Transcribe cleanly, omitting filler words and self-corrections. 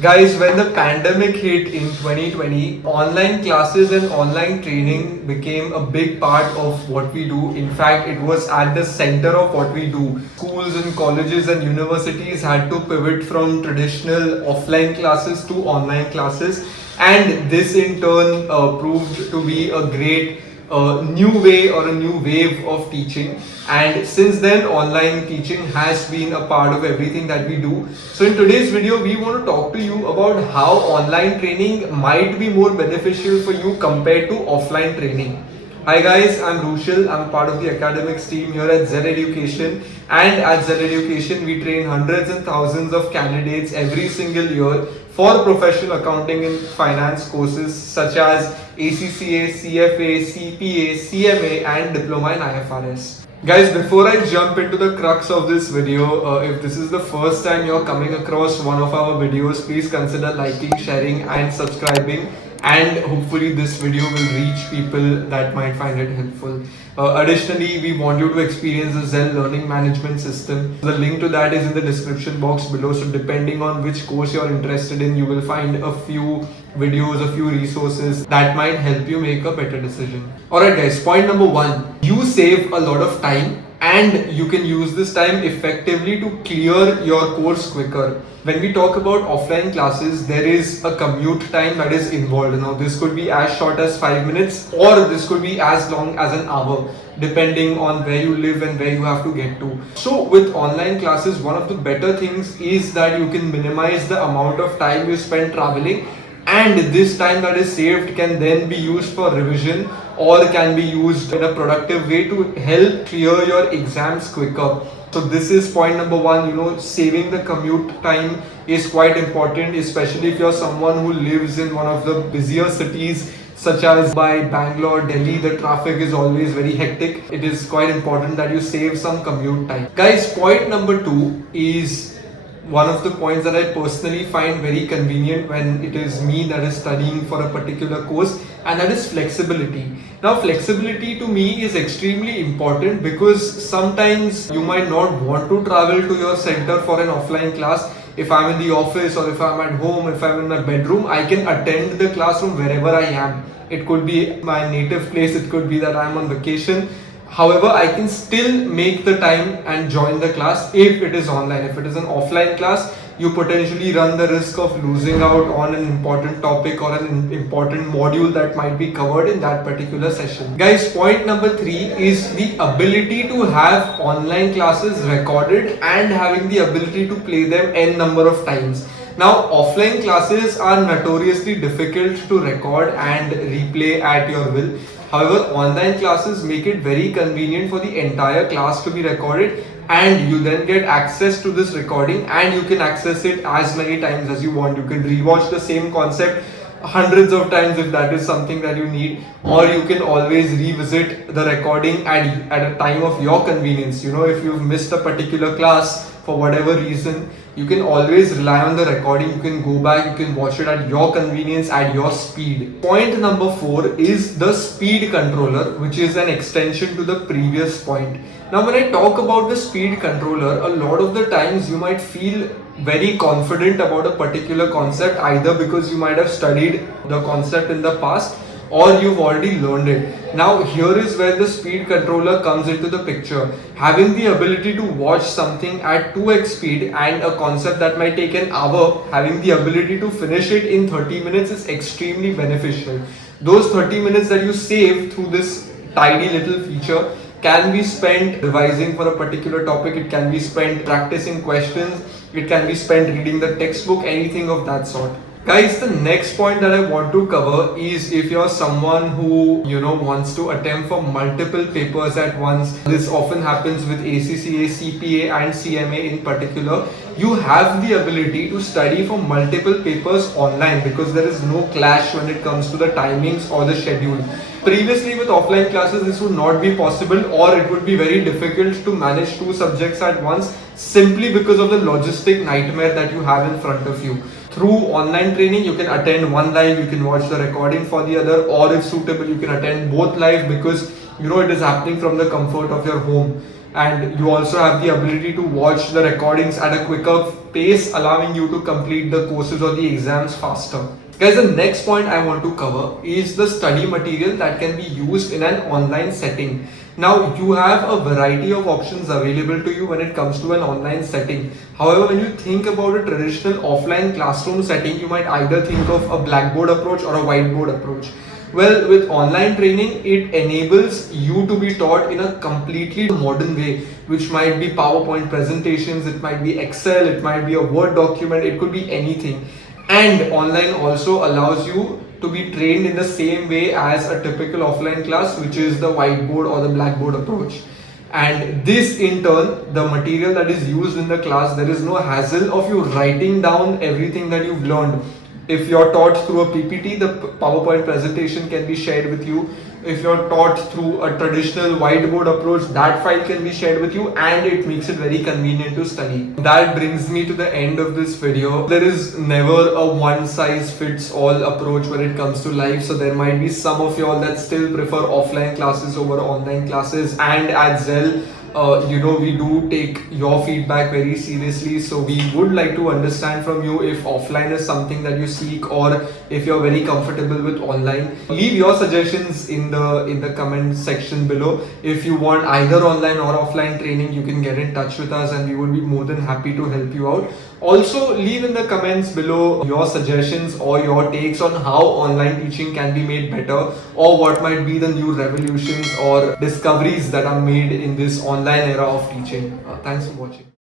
Guys, when the pandemic hit in 2020, online classes and online training became a big part of what we do. In fact, it was at the center of what we do. Schools and colleges and universities had to pivot from traditional offline classes to online classes, and this in turn proved to be a great new way or a new wave of teaching. And since then, online teaching has been a part of everything that we do. So in today's video, we want to talk to you about how online training might be more beneficial for you compared to offline training. Hi guys, I'm Rushil. I'm part of the academics team here at Zell Education, and at Zell Education we train hundreds and thousands of candidates every single year for professional accounting and finance courses such as ACCA, CFA, CPA, CMA and Diploma in IFRS. Guys, before I jump into the crux of this video, if this is the first time you're coming across one of our videos, please consider liking, sharing and subscribing, and hopefully this video will reach people that might find it helpful. Additionally, we want you to experience the Zell learning management system. The link to that is in the description box below, so depending on which course you're interested in, you will find a few videos, a few resources that might help you make a better decision. Alright guys, point number one, you save a lot of time and you can use this time effectively to clear your course quicker. When we talk about offline classes, there is a commute time that is involved. Now this could be as short as 5 minutes or this could be as long as an hour, depending on where you live and where you have to get to. So with online classes, one of the better things is that you can minimize the amount of time you spend traveling, and this time that is saved can then be used for revision or can be used in a productive way to help clear your exams quicker. So this is point number one. Saving the commute time is quite important, especially if you're someone who lives in one of the busier cities such as by Bangalore, Delhi. The traffic is always very hectic. It is quite important that you save some commute time. Guys, point number two is one of the points that I personally find very convenient when it is me that is studying for a particular course, and that is flexibility. Now flexibility to me is extremely important because sometimes you might not want to travel to your center for an offline class. If I'm in the office or if I'm at home, if I'm in my bedroom, I can attend the class from wherever I am. It could be my native place, it could be that I'm on vacation. However, I can still make the time and join the class if it is online. If it is an offline class, you potentially run the risk of losing out on an important topic or an important module that might be covered in that particular session. Guys, point number three is the ability to have online classes recorded and having the ability to play them n number of times. Now, offline classes are notoriously difficult to record and replay at your will. However, online classes make it very convenient for the entire class to be recorded, and you then get access to this recording and you can access it as many times as you want. You can rewatch the same concept hundreds of times if that is something that you need, or you can always revisit the recording at a time of your convenience. If you've missed a particular class for whatever reason, you can always rely on the recording. You can go back, you can watch it at your convenience, at your speed. Point number four is the speed controller, which is an extension to the previous point. Now when I talk about the speed controller, a lot of the times you might feel very confident about a particular concept, either because you might have studied the concept in the past or you've already learned it. Now here is where the speed controller comes into the picture. Having the ability to watch something at 2x speed and a concept that might take an hour, having the ability to finish it in 30 minutes is extremely beneficial. Those 30 minutes that you save through this tidy little feature can be spent revising for a particular topic, it can be spent practicing questions, it can be spent reading the textbook, anything of that sort. Guys, the next point that I want to cover is if you're someone who wants to attempt for multiple papers at once. This often happens with ACCA, CPA and CMA in particular. You have the ability to study for multiple papers online because there is no clash when it comes to the timings or the schedule. Previously with offline classes, this would not be possible, or it would be very difficult to manage two subjects at once simply because of the logistic nightmare that you have in front of you. Through online training, you can attend one live, you can watch the recording for the other, or if suitable, you can attend both live because it is happening from the comfort of your home. and you also have the ability to watch the recordings at a quicker pace, allowing you to complete the courses or the exams faster. Guys, the next point I want to cover is the study material that can be used in an online setting. Now, you have a variety of options available to you when it comes to an online setting. However, when you think about a traditional offline classroom setting, you might either think of a blackboard approach or a whiteboard approach. Well, with online training, it enables you to be taught in a completely modern way, which might be PowerPoint presentations, it might be Excel, it might be a Word document, it could be anything. And online also allows you to be trained in the same way as a typical offline class, which is the whiteboard or the blackboard approach. And this in turn, the material that is used in the class, there is no hassle of you writing down everything that you've learned. If you're taught through a PPT, the PowerPoint presentation can be shared with you. If you're taught through a traditional whiteboard approach, that file can be shared with you, and it makes it very convenient to study. That brings me to the end of this video. There is never a one size fits all approach when it comes to life. So there might be some of y'all that still prefer offline classes over online classes, and at Zell, we do take your feedback very seriously. So we would like to understand from you if offline is something that you seek, or if you're very comfortable with online. Leave your suggestions in the comment section below. If you want either online or offline training, you can get in touch with us, and we would be more than happy to help you out. Also, leave in the comments below your suggestions or your takes on how online teaching can be made better, or what might be the new revolutions or discoveries that are made in this online era of teaching. Thanks for watching.